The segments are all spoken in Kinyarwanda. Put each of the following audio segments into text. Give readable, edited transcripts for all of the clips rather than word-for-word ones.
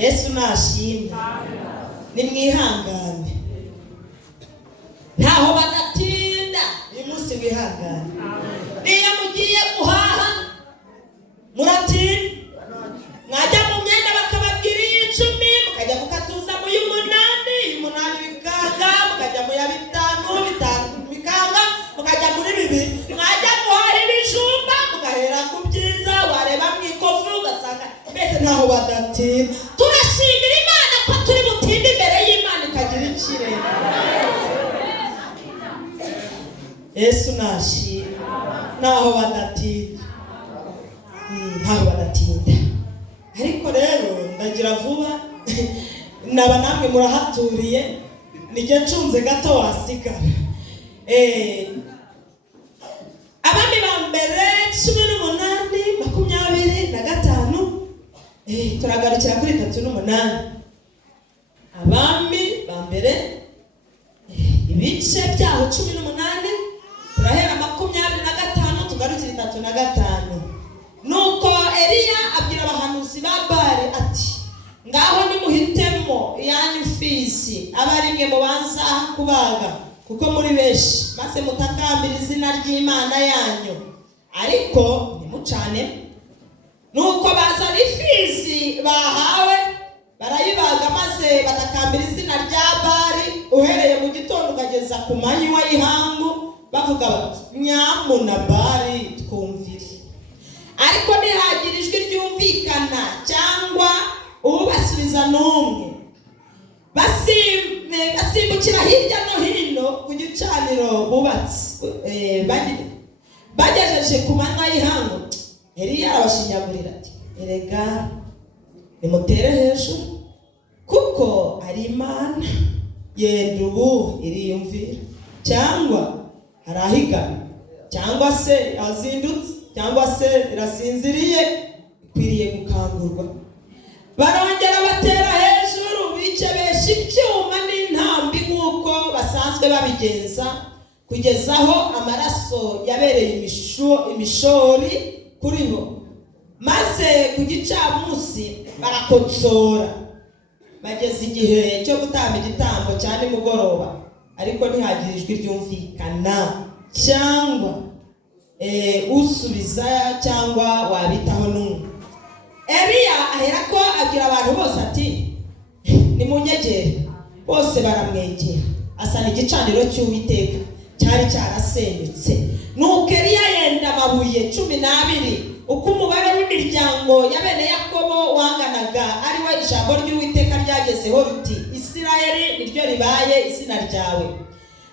Yesu nashimwe. Nimwihangane, ntaho badatinda, uyu munsi wihangane. Niyo mugiye guhaha muratinda, mwajya mu myenda bakababwira 10, mukajya gukatuza mu 8 bikanga, mukajya mu 5 bikanga, mukajya muri 2, mwajya guhaha ibijumba mugahera ku byiza, wareba mu ikofu ugasanga mbese ntaho badatinda. Turashimira Imana ko turi butinde imbere y'Imana ikagira ikirere. Yesu nashimwe. Ntaho badatinda, ntaho badatinda. Ariko rero ndagira vuba naba namwe murahaturiye, nijye ncunze gato wasigara. Abami ba mbere 18:25, turagarukira kuri 3:8. Abami ba mbere ibice byaho 18, turahera 25 tugarukira 3:5. Nuko Eliya abwira abahanuzi ba Bari ati, ngaho nimuhitemo yani fisi abarimwe mubanza kubaga, kuko muri benshi maze mutakambira izina ry'Imana yanyu, ariko nimucane. Nuko bazana ifisi bahawe barayibaga, maze batakambira izina rya Bari uhereye mu gitondo ukageza ku manywa y'ihangu, bavuga bati, nyamuna Bari twumvire. Ariko ntihagira ijwi ryumvikana cyangwa ubasubiza n'umwe. Basimbukira hirya no hino ku gicaniro bubatse, bagejeje ku manywa y'ihangu. Eliya arabashinyagurira ati, erega nimutere hejuru, kuko ari Imana yenda ubu iriyumvira, cyangwa arahigana, cyangwa se yazindutse, cyangwa se irasinziriye ikwiriye gukangurwa. Barongera batera hejuru, bicebesha ibyuma n'intambi nk'uko basanzwe babigenza, kugeza aho amaraso yabereye imishori kuri bo. Maze ku gicamunsi barakotsora, bageze igihe cyo gutamba igitambo cya nimugoroba, ariko ntihagira ijwi ryumvikana cyangwa usubiza cyangwa wabitaho n'umwe. Eliya aherako abwira abantu bose ati, nimunyegere. Bose baramwegera, asana igicaniro cy'Uwiteka cyari cyarasenyutse. Nuko Eliya yenda amabuye 12, uko umubare w'imiryango ya bene Yakobo wanganaga, ari we ijambo ry'Uwiteka ryagezeho riti, Isirayeli niryo ribaye izina ryawe.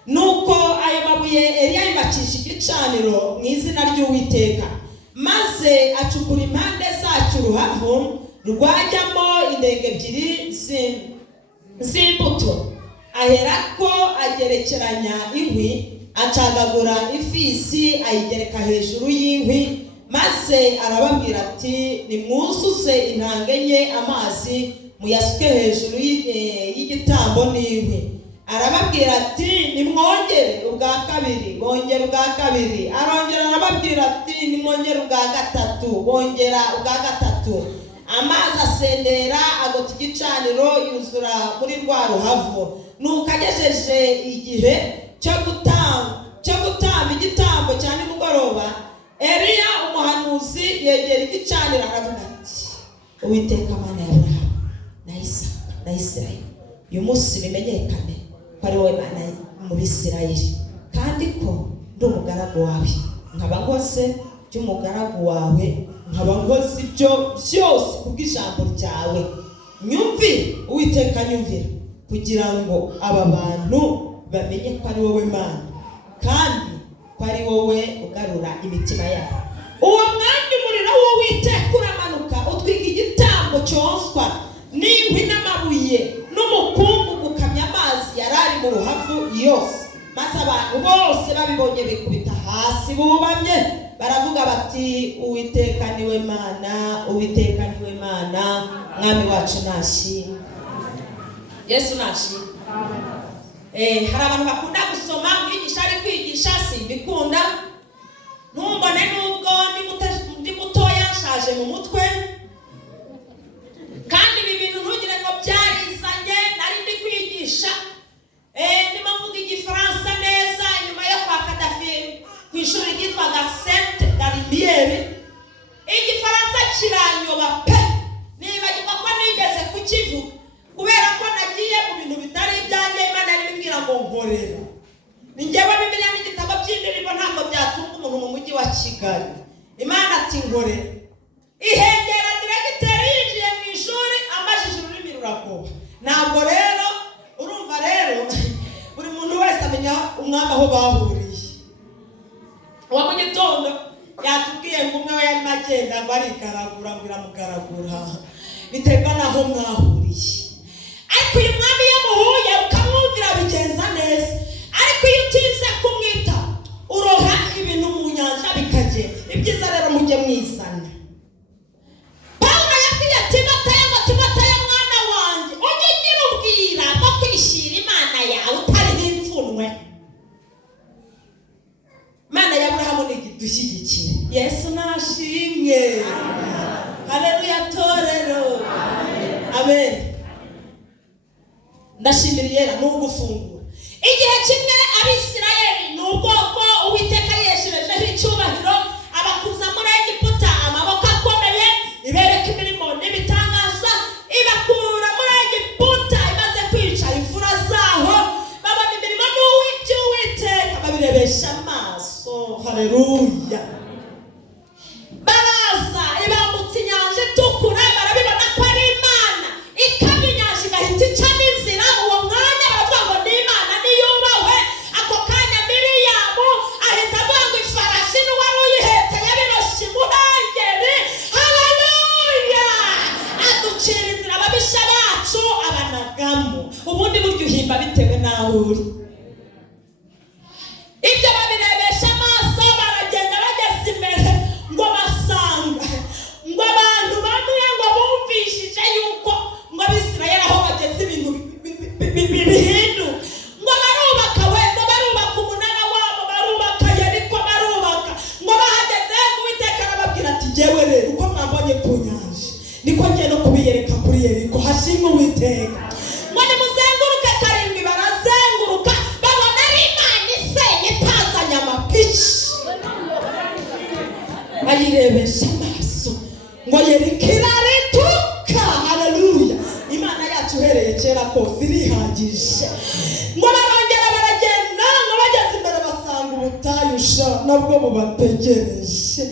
Nuko ayo mabuye Eliya yubakisha igicaniro mu izina ry'Uwiteka, maze acukura impande zacyo uruhavu rwajyamo indenge 2 z'imbuto. Aherako agerekeranya inkwi, acagagura ifisi ayigereka hejuru y'inkwi, maze arababwira ati, nimwuzuze intange enye amazi muyasuke hejuru y'igitambo n'inkwi. Arababwira ati, nimwongere ubwa kabiri. Bongera ubwa kabiri. Arongera arababwira ati, nimwongere ubwa gatatu. Bongera ubwa gatatu. Amazi asendera agota igicaniro, yuzura muri rwa ruhavu. Nuko agejeje igihe cyo gutamba igitambo cya nimugoroba, Eliya umuhanuzi yegera igicaniro aravuga ati, Uwiteka Mana ya Abrahamu na Isaka na Isirayeli, uyu munsi bimenyekane ko ari wowe Mana mu Bisirayeli, kandi ko ndi umugaragu wawe, nkaba nkoze by'umugaragu wawe, nkaba nkoze ibyo byose kubw'ijambo ryawe. Nyumvire Uwiteka, nyumvira, kugira ngo aba bantu bamenye ko ari wowe Mana, kandi ko ari wowe ugarura imitima yabo. Uwo mwanya umuriro w'Uwiteka uramanuka, utwika igitambo cyoswa n'inkwi n'amabuye n'umukungugu ukamya amazi yarari mu ruhavu yose. Maze abantu bose babibonye bikubita hasi bubamye, baravuga bati, Uwiteka niwe Mana, Uwiteka niwe Mana, Mwami wacu nashimwe. Yesu nashimwe. Hari abantu bakunda gusoma, mwigisha ari kwigisha simbikunda, ntumbone nubwo ndi mutoya nshaje mu mutwe, kandi ibi bintu ati nkore ihengera diregiteri yinjiye mu ishuri amajije ururimi ruragoba. Ntabwo rero urumva rero buri muntu wese amenya umwanya aho bahuriye. Uwa mu gitondo yatubwiye ngo umwe we yarimo agenda ngo arigaragura ngo iramugaragura biterwa n'aho mwahuriye. Ariko uyu mwami iyo muhuye ukamwumvira bigenza neza, ariko iyo utize kumwita uroha ibintu mu nyanja bikagenda. Ibyiza rero mujye mwizana. Pawulo yabwiye Timoteyo mwana wanjye ujye ugira ubwira no kwishira Imana yawe utariho ipfunwe. Imana ya Aburahamu ni igidushyigikira. Yesu nashimwe. Haleluya torero. Amen. Ndashimiriye n'ugufungura. Igihe kimwe Abisirayeli n'ubwoko Uwiteka yesherejeho icyubahiro abakuza muri Egiputa amaboko akomeye ibereka imirimo n'ibitangaza ibakura muri Egiputa imaze kwica imfura zaho babona imirimo n'Uwiteka babirebesha amaso. Haleluya. Baraza ibambutse inyanja itukura barabibona ko ari Imana ikabya inyanja igahita ica n'inzira. Uwo mwanya baravuga ngo ni Imana niyubahwe. Ako kanya Miriyamu ahita avuga ngo ifarashi n'uwari uyihetse yabiroshye imuhengeri. Haleluya. Aducira inzira ababisha bacu abanagamo. Ubundi buryo uhimba bitewe n'aho uri. Ibyo babirebesha amaso baragenda bageze imbere ngo basanga ngo abantu bamwe ngo bumvishije yuko ngo Abisirayeli aho bageze ibintu bihindu ngo barubaka umunara wabo, barubaka Yeriko, barubaka ngo bahageze Uwiteka arababwira ati jyewe rero uko mwambonye ku nyanja niko ngiye no kubiyereka kuri Yeriko. Hashimwe Uwiteka. Ngo nimuzenguruke karindwi. Barazenguruka babona ari Imana isenya itazanye amapici. Bayirebesha amaso ngo Yeriko irarituka. Haleluya. Imana yacu uhereye kera kose irihagije. Ngo barongera baragenda ngo bageze imbere basanga ubutayu nabwo bubategereje.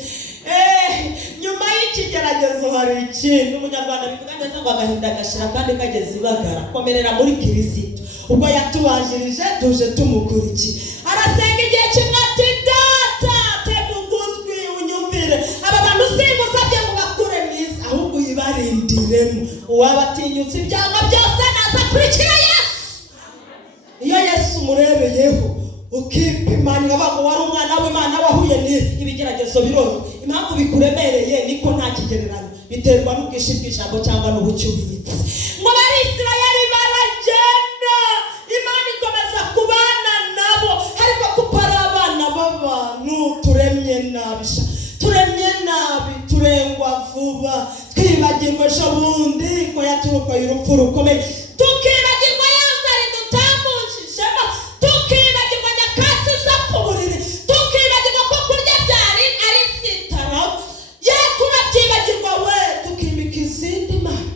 Nyuma y'ikigeragezo hari ikintu Umunyarwanda bivuga neza ngo agahinda gashira kandi kageze ibagara. Komerera muri Kristo ubwo yatubanjirije tuje tumukurikiye. Arasenga igihe kimwe ati data tega ugutwi unyumvire. Aba bantu singusabye ngo bakure mwiza ahubwo uyibarindiremo. Uwabatinyutse ibyago byose naza kurikira Yesu. Iyo Yesu umurebeyeho ukipimanya ngo wari umwana w'Imana wahuye n'ibigeragezo biroro. Impamvu bikuremereye niko nta kigereranyo biterwa n'ubwishi bw'ijambo cyangwa n'ubucyubitse. Ngo Abisirayeli baragenda Imana ikomeza kubana nabo, ariko kuko ari abana b'abantu turemye nabi turengwa vuba twibagirwa ejo bundi ko yaturokoye urupfu rukomeye, tukibagirwa yanzari dutambukijemo, tukibagirwa nyakatsi zo ku buriri, tukibagirwa ko kurya byari ari sitara turabyibagirwa we tukimika izindi mana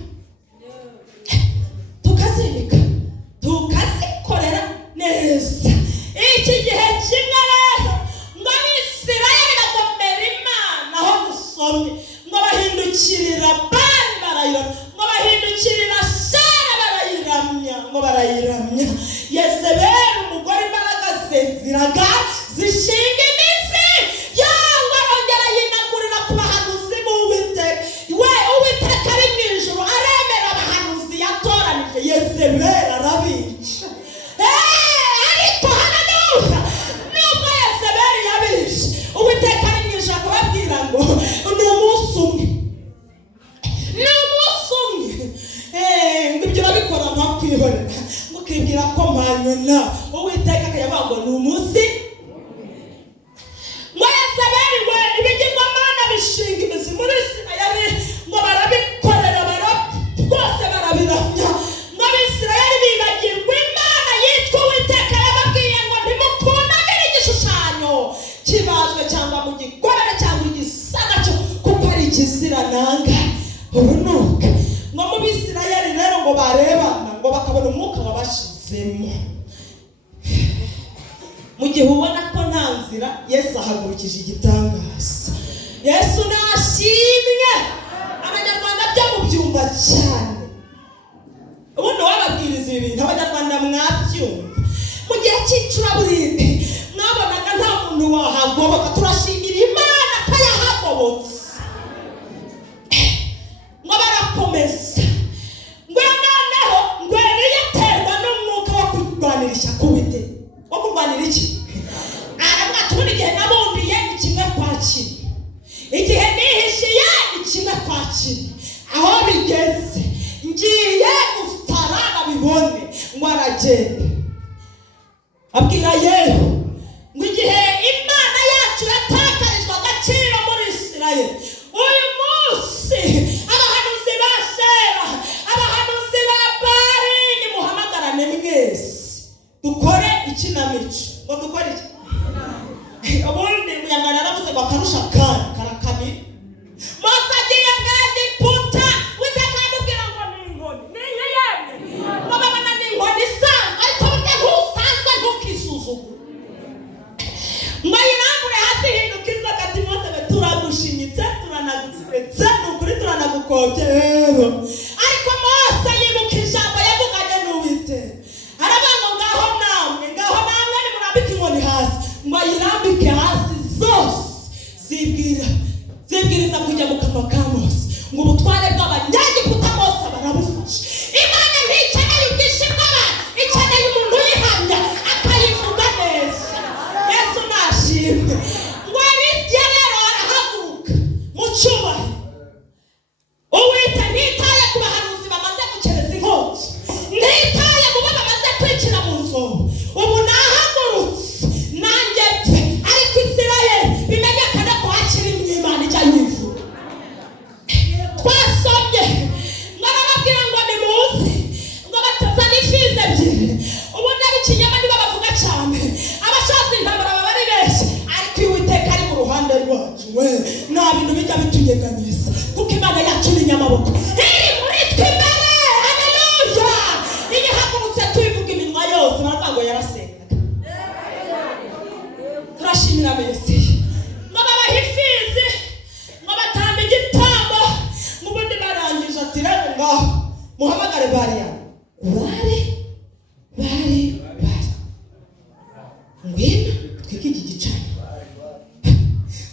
tukazikorera neza. Iki gihe kimwe rero ngo Abisirayeli bagomera Imana aho dusomye ngo bahindukirira bari barayiramya, ngo bahindukirira Senya barayiramya. Yezebeli umugore imbaraga ze ziraga zishinga imizi yangwa arongera yinagurira ku bahanuzi b'Uwiteka. Uwiteka ari mu ijuru aremera abahanuzi yatoranije. Yezebeli arabica. Ariko haleluya, nubwo Yezebeli yabishe Uwiteka ari mu ijuru akababwira ngo ni umunsi umwe. Ngo ibyo babikora nta kwihorera, mukibwira ko mpanywe na Uwiteka akayavuga ngo ni umunsi. Ngo Yezebeli we ibigirwamana bishinga imizi muri Isirayeli ngo barabikorera rwose barabiramya. Ngo Abisirayeli bibagirwa Imana yitwa Uwiteka yababwiye ngo ntimukunamire igishushanyo kibajwe cyangwa mu gikorere cyangwa igisa nacyo kuko ari ikizirananga urunuka. Ngo mu Bisirayeli rero ngo barebana ngo bakabona umwuka wabashizemo. Mu gihe ubona ko nta nzira Yesu ahagurukije igitangaza. Yesu abanyarwanda byo mubyumva cyane. Ubundi wababwiriza ibintu abanyarwanda mwabyumva. Mu gihe cy'icuraburindi mwabonaga nta muntu wahagoboka. Turashimira Imana ko yahagobotse. Ngo barakomeza ngo noneho ngo yaterwa n'umwuka wo kurwanirisha kubite. Wo kurwanira iki? Aravuga tubona igihe nabumbiye ni kimwe kwa kimwe, igihe nihishiye ni kimwe kwa kimwe, aho bigeze ngiye gutara babibone. Ngo aragenda abwira Yehu ngo igihe Imana yacu yatakarijwe agaciro muri Isirayeli, uyu munsi abahanuzi ba Senya, abahanuzi ba Bari, nimuhamagarane mwese dukore ikinamico. Ngo dukore iki? Ubundi munyarwanda yaravuze ngo akarusha kandi karakamira. Mose agiye mwenge puta witeka amubwira ngo ni inkoni. Ni inka yemwe ngo babona ni inkoni isanzwe, ariko burya ntusanzwe ntukisuzugure. Ngo yirambure hasi hindukiza agati. Mose we turagushinyitse turanagusetse nukuri turanagukobye rero. Ariko Mose yibuka ijambo yavuganye n'Uwiteka, aravuga ngo ngaho namwe nimurambike inkoni hasi. Ngo ayirambike hasi zose zibwiriza kujya mu kanwa ka Mose. Ngo ubutware bw'abanyagiputa Mose barabufashe. Imana ntikeneye ubwishyu bw'abantu, ikeneye umuntu uyihamya akayivuga neza. Yesu nashimwe. Ngo Eliya rero arahaguruka mu cyubahiro. Uwita ntitaye ku bahanuzi bamaze gukereza inkota, ntitaye mu bo bamaze kwicira mu nzobo. Ubu nahagurutse nanjye pfe, ariko Isirayeli bimenyekana ko hakiri Imana ijya yivuga. Twasomye ngo arababwira ngo nimuze ngo batazana imfizi ebyiri. Ubundi ab'ikinyoma nibo bavuga cyane, abashatse intambara baba ari benshi, ariko Uwiteka ari mu ruhande rwacu we nta bintu bijya bitunyeganyeza, kuko Imana yacu ni nyamaboko iri muri twe imbere. Haleluya! Iyo ihagurutse tuyivuga iminwa yose baravuga ngo yarasengaga. Turashimira Mesiya. Ngo babaha imfizi, ngo batamba igitambo. Ngo ubundi barangije ati rero ngaho muhamagare bari ngwino twike iki gicaniro.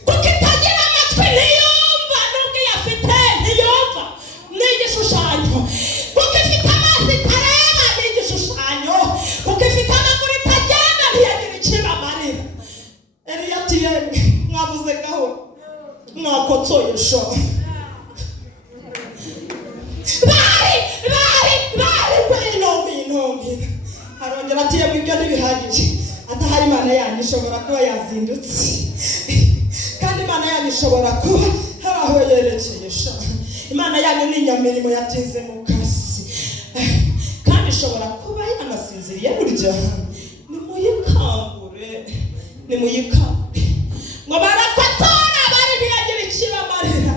Kuko itagira amatwi ntiyumva, nubwo iyafite ntiyumva, ni igishushanyo. Kuko ifite amaso itareba, ni igishushanyo. Kuko ifite amaguru itagenda, ntiyagira icyo ibamarira. Eliya ati yemwe mwavuze gahoro mwakotsoye sho. Bari ngwino. Arongera ati yemwe ibyo ntibihagije, atahari Imana yanyu ishobora kuba yazindutse, kandi Imana yanyu ishobora kuba hari aho yerekeye sha. Imana yanyu ni inyamirimo yatinze mu kasi, kandi ishobora kuba yanasinziriye burya. Nimuyikangure. Ngo barakotora bari ntiyagira ikibamarira.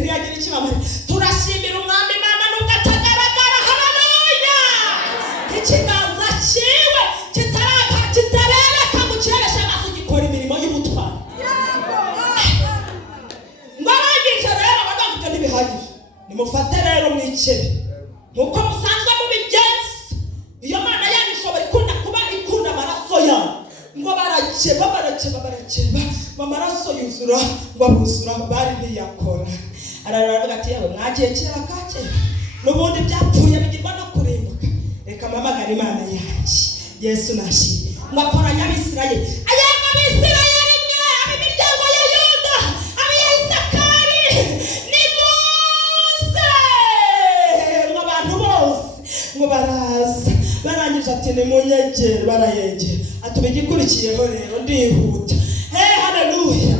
Ntiyagira ikibamarira. Turashimira umwami Imana nubwo atagaragara. Haleluya! Ikiganza cyiwe kitarereka mu kirebesha amaso gikora imirimo y'ubutwari. Ngo arangije rero baravuga ngo ntibihagije, nimufate rero mwikebe nk'uko musanzwe mubigenza. Iyo Mana yanyu ishobora ikunda amaraso yanyu. Ngo barakeba amaraso yuzura, ngo abuzura bari ntiyakora. Aravuga ati yewe mwagiye kera kakera, n'ubundi byapfuye bigirwa no kurimbuka. Reka mpamagare Imana yanjye. Yesu nashimye. Ngo akoranya Abisirayeli. Ayanga Abisirayeli mwe, ab'imiryango ya Yuda, ab'Isakari, nimuze. Ngo abantu bose ngo baraza. Barangije ati nimunyegere, barayegera. Ati igikurikiyeho rero ndihuta. Haleluya!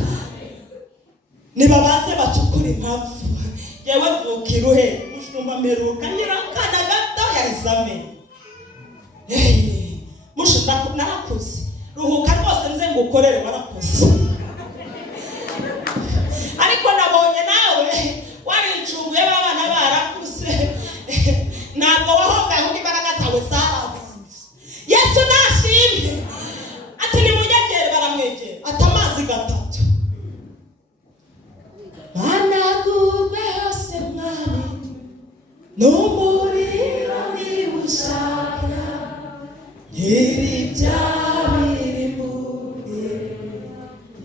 Nibabaze bacukura impamvu. Yewe mvukira uhe mushumba meruka nyirakana gato yarizame. Mushumba narakuze. Ruhuka rwose nze ngukorere warakuze. Ariko nabonye nawe warincunguye babana barakuze. Ntabwo wahomba ahubwo imbaraga zawe zarabanze. Yesu nashimye. Ati nimunyegere, baramwegera. Ati amazi gatatu. n'umuriro niwushaka iri byabirimo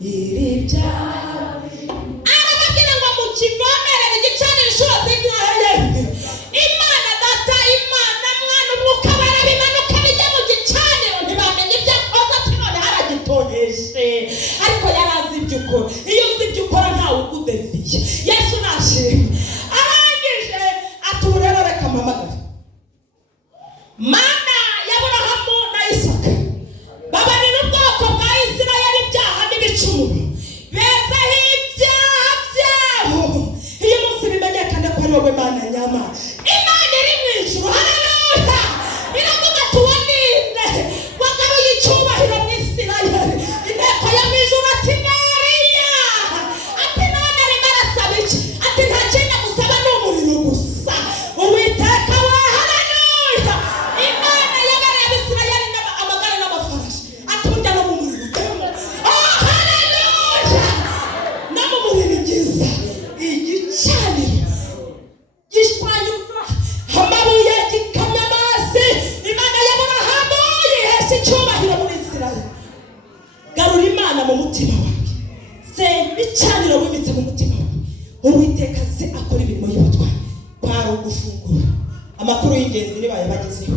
iri byabirimo arababwira ngo mukivomere igicaniro inshuro zingahe Imana data Imana mwana umwuka barabimanuka bijya mu gicaniro ntibamenye ibyo akoze ati none haragitoneshe ariko yarazi ibyo ukora iyo uzi ibyo ukora ntawe ugudeviye Yesu nashimwe arangije aturero reka mpamagare Mana y'Aburahamu na Isaka babarira ubwoko bwa Isirayeli ibyaha n'ibicumuro bezaho ibyaha byabo iyo munsi bimenyekane ko ari wowe Mana nyama Imana iri mu ijuru haleluya iravuga tuwaninde wagaruye icyubahiro mu Isirayeli inteko yo mu ijuru ati Mariya ati none arimo arasaba iki ati nta kindi agusaba ni umuriro gusa Uwiteka we haleluya Imana yabereye Abisirayeli amagare n'amafarashi ati burya no mu muriro oh haleluya no mu muriro bwiza igicaniro gishwanyuka amabuye gikamya amazi Imana y'Aburahamu yihesha icyubahiro muri Isirayeli garura Imana mu mutima wawe se ibicaniro wimitse mu mutima wawe Uwiteka se akora imirimo y'ubutwari kwari ugufungura amakuru y'ingenzi nibaye bagezeho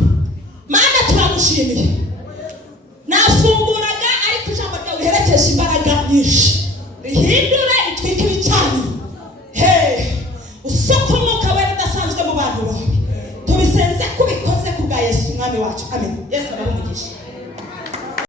Mana turagushimiye nafunguraga ariko ijambo ryawe riherekeje imbaraga nyinshi rihindure itwike ibicaniro usoko umwuka wera udasanzwe mu bantu bawe tubisenze kubikoze ku bwa Yesu umwami wacu amen Yesu aramugisha